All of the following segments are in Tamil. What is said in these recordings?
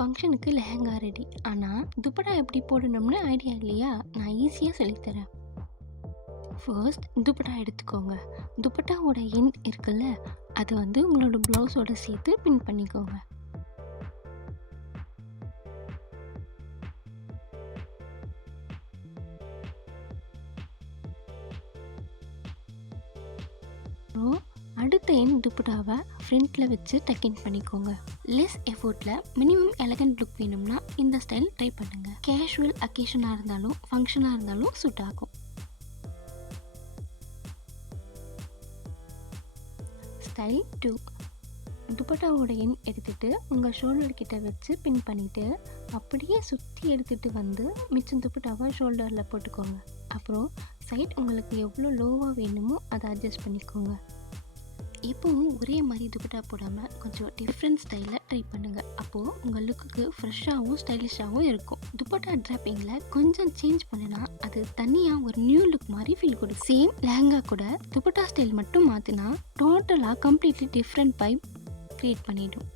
ஃபங்க்ஷனுக்கு லெஹெங்கா ரெடி. ஆனால் துப்பட்டா எப்படி போடணும்னு ஐடியா இல்லையா? நான் ஈஸியாக சொல்லித்தரேன். ஃபர்ஸ்ட் துப்பட்டா எடுத்துக்கோங்க. துப்பட்டாவோட எண் இருக்குல்ல, அது உங்களோட ப்ளவுஸோட சேர்த்து பின் பண்ணிக்கோங்க. அடுத்த எண் துப்பட்டாவை ஃப்ரண்ட்டில் வச்சு டக்கின் பண்ணிக்கோங்க. லெஸ் எஃபோர்ட்டில் மினிமம் எலகண்ட் லுக் வேணும்னா இந்த ஸ்டைல் ட்ரை பண்ணுங்கள். கேஷுவல் அக்கேஷனாக இருந்தாலும் ஃபங்க்ஷனாக இருந்தாலும் சூட் ஆகும். ஸ்டைல் 2. துப்பட்டாவோட எண் எடுத்துகிட்டு உங்கள் ஷோல்டர் கிட்ட வச்சு பின் பண்ணிவிட்டு அப்படியே சுற்றி எடுத்துகிட்டு மிச்சம் துப்பட்டாவை ஷோல்டரில் போட்டுக்கோங்க. அப்புறம் சைட் உங்களுக்கு எவ்வளோ லோவாக வேணுமோ அதை அட்ஜஸ்ட் பண்ணிக்கோங்க. இப்போவும் ஒரே மாதிரி துப்பட்டா போடாமல் கொஞ்சம் டிஃப்ரெண்ட் ஸ்டைலில் ட்ரை பண்ணுங்கள். அப்போது உங்கள் லுக்குக்கு ஃப்ரெஷ்ஷாகவும் ஸ்டைலிஷாகவும் இருக்கும். துப்பட்டா ட்ராப்பிங்கில் கொஞ்சம் சேஞ்ச் பண்ணினா அது தனியாக ஒரு நியூ லுக் மாதிரி ஃபீல் கொடுக்கும். சேம் லெஹங்கா கூட துப்பட்டா ஸ்டைல் மட்டும் மாற்றினா டோட்டலாக கம்ப்ளீட்லி டிஃப்ரெண்ட் வைப் க்ரியேட் பண்ணிடும்.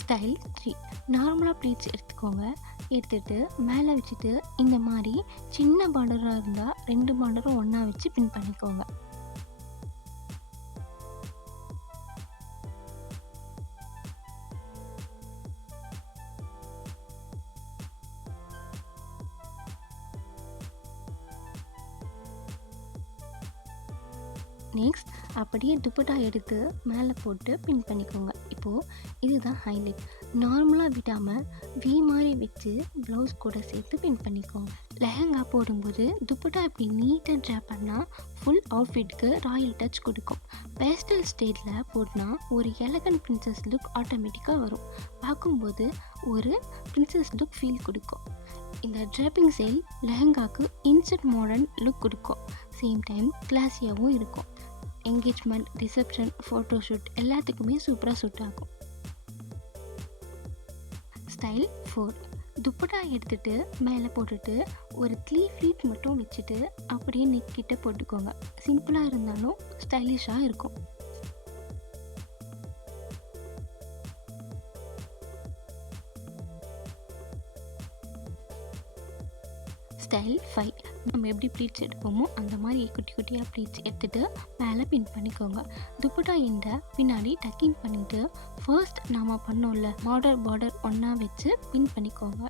ஸ்டைல் 3. நார்மலாக ப்ளீட்ஸ் எடுத்துக்கோங்க. எடுத்துகிட்டு மேலே வச்சுட்டு இந்த மாதிரி சின்ன பார்டராக இருந்தால் 2 பார்டரும் ஒன்றா வச்சு பின் பண்ணிக்கோங்க. நெக்ஸ்ட் அப்படியே துப்பட்டா எடுத்து மேலே போட்டு பின் பண்ணிக்கோங்க. இப்போது இதுதான் ஹைலைட். நார்மலாக விடாமல் வி மாதிரி வச்சு ப்ளவுஸ் கூட சேர்த்து பின் பண்ணிக்கோங்க. லெஹங்கா போடும்போது துப்பட்டா இப்படி நீட்டாக ட்ராப் பண்ணால் ஃபுல் அவுட்ஃபிட்க்கு ராயல் டச் கொடுக்கும். பேஸ்டல் ஸ்டேட்டில் போட்டினா ஒரு எலகண்ட் பிரின்சஸ் லுக் ஆட்டோமேட்டிக்காக வரும். பார்க்கும்போது ஒரு பிரின்சஸ் லுக் ஃபீல் கொடுக்கும். இந்த ட்ராப்பிங் ஸ்டைல் லெஹங்காவுக்கு இன்ஸ்டன்ட் மாடர்ன் லுக் கொடுக்கும். சேம் டைம் கிளாஸியாகவும் இருக்கும். என்கேஜ்மெண்ட், ரிசப்ஷன், ஃபோட்டோஷூட் எல்லாத்துக்குமே சூப்பராக சூட் ஆகும். ஸ்டைல் 4. துப்பட்டா எடுத்துகிட்டு மேலே போட்டுட்டு ஒரு 3 ஃப்ளீட் மட்டும் வச்சுட்டு அப்படியே நெக் கிட்ட போட்டுக்கோங்க. சிம்பிளாக இருந்தாலும் ஸ்டைலிஷாக இருக்கும். ஸ்டைல் 5. நம்ம எப்படி ப்ளீட்ஸ் எடுப்போமோ அந்த மாதிரி குட்டி குட்டியாக ப்ளீட்ஸ் எடுத்துகிட்டு மேலே பின் பண்ணிக்கோங்க. துப்பட்டா எண்டை பின்னாடி டக்கின் பண்ணிவிட்டு ஃபர்ஸ்ட் நாம் பண்ணோம்ல பார்டர் ஒன்றா வச்சு பின் பண்ணிக்கோங்க.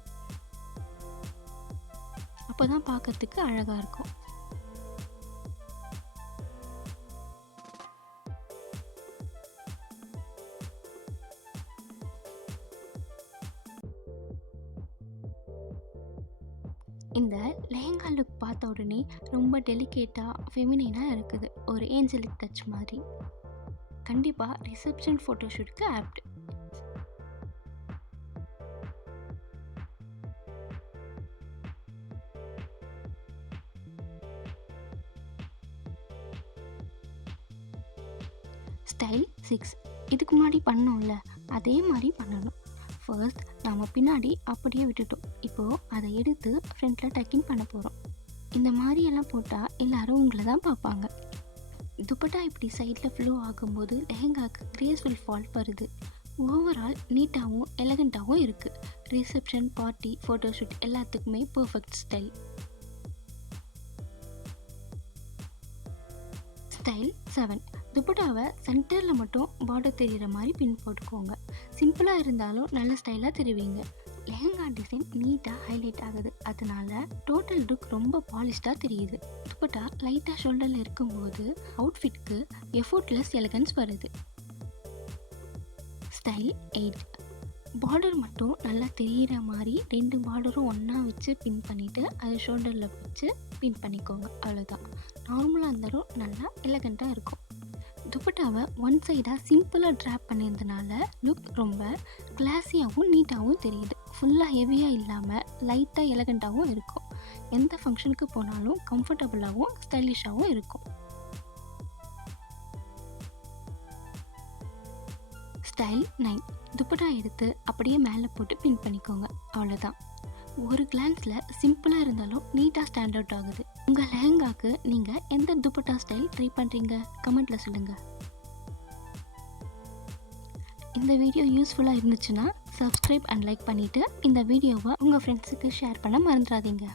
அப்போ தான் பார்க்கறதுக்கு அழகாக இருக்கும். இந்த லெஹங்கா லுக் பார்த்த உடனே ரொம்ப டெலிகேட்டாக ஃபெமினைனாக இருக்குது. ஒரு ஏஞ்சலிக் டச் மாதிரி. கண்டிப்பாக ரிசப்ஷன் ஃபோட்டோஷூட்டுக்கு ஆப்ட். ஸ்டைல் 6. இதுக்கு முன்னாடி பண்ணோம்ல அதே மாதிரி பண்ணணும். ஃபர்ஸ்ட் நாம் பின்னாடி அப்படியே விட்டுட்டோம். இப்போது அதை எடுத்து ஃப்ரண்ட்டில் டக்கின் பண்ண போகிறோம். இந்த மாதிரியெல்லாம் போட்டால் எல்லோரும் உங்களை தான் பார்ப்பாங்க. துப்பட்டா இப்படி சைடில் ஃப்ளோ ஆகும்போது லெஹங்காவுக்கு கிரேஸ்ஃபுல் ஃபால் வருது. ஓவரால் நீட்டாகவும் எலகண்ட்டாகவும் இருக்குது. ரிசப்ஷன், பார்ட்டி, ஃபோட்டோஷூட் எல்லாத்துக்குமே பர்ஃபெக்ட் ஸ்டைல். ஸ்டைல் 7. துப்பட்டாவை சென்டரில் மட்டும் பார்டர் தெரிகிற மாதிரி பின் போட்டுக்கோங்க. சிம்பிளாக இருந்தாலும் நல்ல ஸ்டைலாக தெரிவிங்க. லெஹங்கா டிசைன் நீட்டாக ஹைலைட் ஆகுது. அதனால டோட்டல் லுக் ரொம்ப பாலிஷ்டாக தெரியுது. துப்பட்டா லைட்டாக ஷோல்டரில் இருக்கும்போது அவுட்ஃபிட்க்கு எஃபோர்ட்லெஸ் எலகன்ஸ் வருது. ஸ்டைல் 8. பார்டர் மட்டும் நல்லா தெரிகிற மாதிரி 2 பார்டரும் ஒன்றா வச்சு பின் பண்ணிவிட்டு அதை ஷோல்டரில் வச்சு பின் பண்ணிக்கோங்க. அவ்வளோதான். நார்மலாக இருந்தாலும் நல்லா எலகண்ட்டாக இருக்கும். துப்பட்டாவை ஒன் சைடாக சிம்பிளாக ட்ராப் பண்ணியிருந்தனால லுக் ரொம்ப கிளாஸியாகவும் நீட்டாகவும் தெரியுது. ஃபுல்லாக ஹெவியாக இல்லாமல் லைட்டாக எலகண்ட்டாகவும் இருக்கும். எந்த ஃபங்க்ஷனுக்கு போனாலும் கம்ஃபர்டபுளாகவும் ஸ்டைலிஷாகவும் இருக்கும். ஸ்டைல் 9. துப்பட்டா எடுத்து அப்படியே மேலே போட்டு பின் பண்ணிக்கோங்க. அவ்வளோதான். ஒரு கிளான்ஸில் சிம்பிளாக இருந்தாலும் நீட்டாக ஸ்டாண்ட் அவுட் ஆகுது. உங்கள் லெஹங்காக்கு நீங்கள் எந்த துப்பட்டா ஸ்டைல் ட்ரை பண்ணுறீங்க கமெண்ட்டில் சொல்லுங்கள். இந்த வீடியோ யூஸ்ஃபுல்லாக இருந்துச்சுன்னா சப்ஸ்கிரைப் அண்ட் லைக் பண்ணிவிட்டு இந்த வீடியோவை உங்கள் ஃப்ரெண்ட்ஸுக்கு ஷேர் பண்ண மறந்துடாதீங்க.